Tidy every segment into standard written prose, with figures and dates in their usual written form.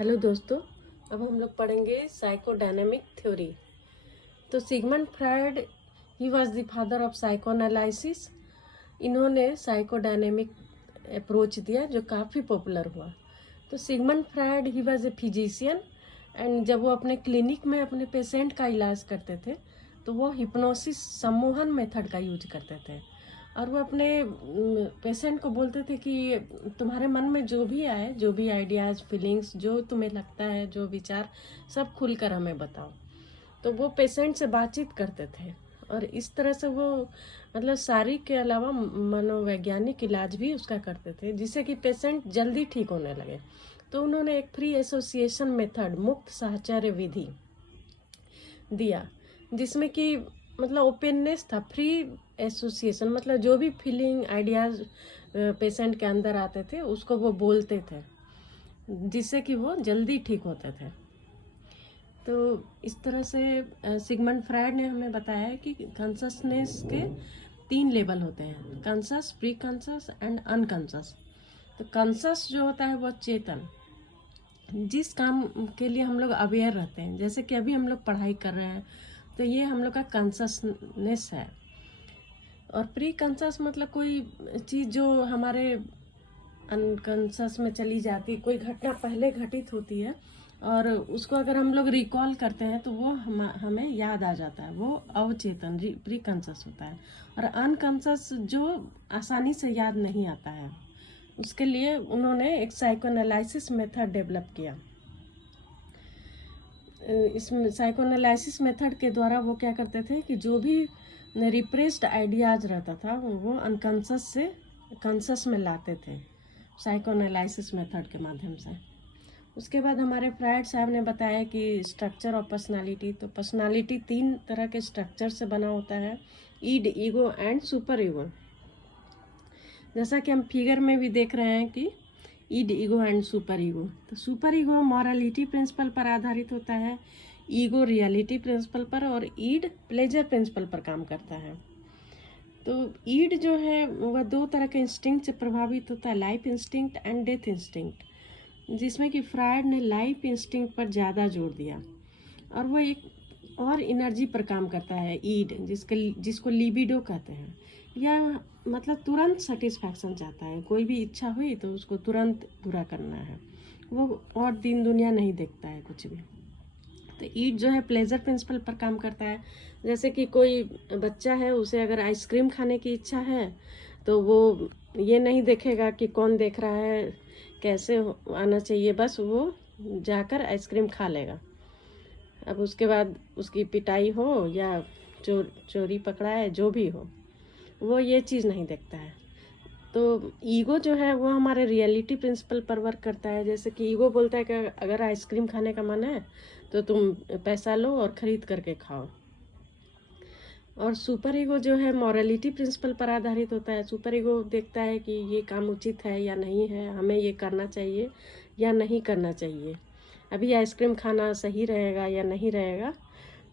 Hello दोस्तों, अब हम लोग पढ़ेंगे साइकोडायनेमिक थ्योरी। तो Sigmund Freud he was the father of psychoanalysis. इन्होंने साइकोडायनेमिक अप्रोच दिया जो काफ़ी पॉपुलर हुआ। तो Sigmund Freud he was a physician and जब वो अपने क्लिनिक में अपने पेशेंट का इलाज करते थे तो वो हिप्नोसिस सम्मोहन मेथड का यूज करते थे और वो अपने पेशेंट को बोलते थे कि तुम्हारे मन में जो भी आए, जो भी आइडियाज़, फीलिंग्स, जो तुम्हें लगता है, जो विचार, सब खुलकर हमें बताओ। तो वो पेशेंट से बातचीत करते थे और इस तरह से वो मतलब शारीरिक के अलावा मनोवैज्ञानिक इलाज भी उसका करते थे जिससे कि पेशेंट जल्दी ठीक होने लगे। तो उन्होंने एक फ्री एसोसिएशन मेथड, मुक्त साहचर्य विधि दिया जिसमें कि मतलब ओपननेस था। फ्री एसोसिएशन मतलब जो भी फीलिंग, आइडियाज पेशेंट के अंदर आते थे उसको वो बोलते थे जिससे कि वो जल्दी ठीक होते थे। तो इस तरह से सिगमंड फ्रायड ने हमें बताया है कि कॉन्शसनेस के 3 लेवल होते हैं, conscious, pre conscious and unconscious. तो कॉन्शस जो होता है वो चेतन, जिस काम के लिए हम लोग अवेयर रहते हैं, जैसे कि अभी हम लोग पढ़ाई कर रहे हैं तो ये हम लोग का कॉन्शसनेस है। और प्री कॉन्शस मतलब कोई चीज़ जो हमारे अनकॉन्शस में चली जाती, कोई घटना पहले घटित होती है और उसको अगर हम लोग रिकॉल करते हैं तो वो हमें याद आ जाता है, वो अवचेतन प्री कॉन्शस होता है। और अनकॉन्शस जो आसानी से याद नहीं आता है, उसके लिए उन्होंने एक साइकोएनालिसिस मेथड डेवलप किया। इस साइकोएनालिसिस मेथड के द्वारा वो क्या करते थे कि जो भी रिप्रेस्ड आइडियाज रहता था वो अनकॉन्शस से कॉन्शस में लाते थे साइकोएनालिसिस मेथड के माध्यम से। उसके बाद हमारे फ्रायड साहब ने बताया कि स्ट्रक्चर ऑफ पर्सनालिटी, तो पर्सनालिटी 3 तरह के स्ट्रक्चर से बना होता है, ईड, ईगो एंड सुपर ईगो। जैसा कि हम फिगर में भी देख रहे हैं कि ईड, ईगो एंड सुपर ईगो। तो सुपर ईगो मॉरलिटी प्रिंसिपल पर आधारित होता है, ईगो रियलिटी प्रिंसिपल पर और ईड प्लेजर प्रिंसिपल पर काम करता है। तो ईड जो है वह 2 तरह के इंस्टिंक्ट से प्रभावित होता है, life instinct and death instinct, जिसमें कि फ्रायड ने लाइफ इंस्टिंक्ट पर ज़्यादा जोर दिया और वो एक और एनर्जी पर काम करता है, ईड, जिसको लिबिडो कहते हैं। यह मतलब तुरंत सेटिस्फैक्शन चाहता है, कोई भी इच्छा हुई तो उसको तुरंत पूरा करना है, वो और दिन दुनिया नहीं देखता है कुछ भी। तो ईड जो है प्लेजर प्रिंसिपल पर काम करता है। जैसे कि कोई बच्चा है, उसे अगर आइसक्रीम खाने की इच्छा है तो वो ये नहीं देखेगा कि कौन देख रहा है, कैसे आना चाहिए, बस वो जाकर आइसक्रीम खा लेगा। अब उसके बाद उसकी पिटाई हो या चोरी पकड़ा है, जो भी हो, वो ये चीज़ नहीं देखता है। तो ईगो जो है वो हमारे रियलिटी प्रिंसिपल पर वर्क करता है। जैसे कि ईगो बोलता है कि अगर आइसक्रीम खाने का मन है तो तुम पैसा लो और ख़रीद करके खाओ। और सुपर ईगो जो है मॉरलिटी प्रिंसिपल पर आधारित होता है। सुपर ईगो देखता है कि ये काम उचित है या नहीं है, हमें ये करना चाहिए या नहीं करना चाहिए, अभी आइसक्रीम खाना सही रहेगा या नहीं रहेगा।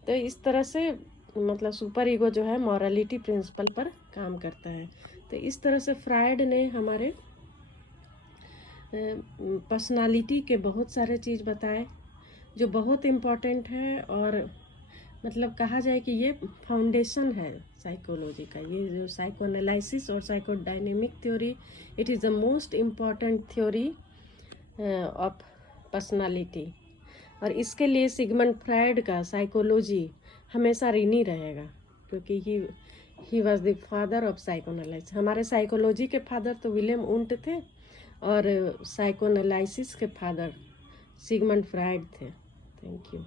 तो इस तरह से मतलब सुपर ईगो जो है मॉरलिटी प्रिंसिपल पर काम करता है। तो इस तरह से फ्रायड ने हमारे पर्सनालिटी के बहुत सारे चीज़ बताए जो बहुत इम्पॉर्टेंट है और मतलब कहा जाए कि ये फाउंडेशन है साइकोलॉजी का। ये जो साइकोएनालिसिस और psychodynamic theory, it is the most important theory of personality. और इसके लिए सिगमंड फ्रायड का साइकोलॉजी हमेशा ऋणी रहेगा क्योंकि he was the father of psychoanalysis. हमारे साइकोलॉजी के फादर तो विलियम वुंट थे और साइकोएनालिसिस के फादर सिगमंड फ्रायड थे। Thank you.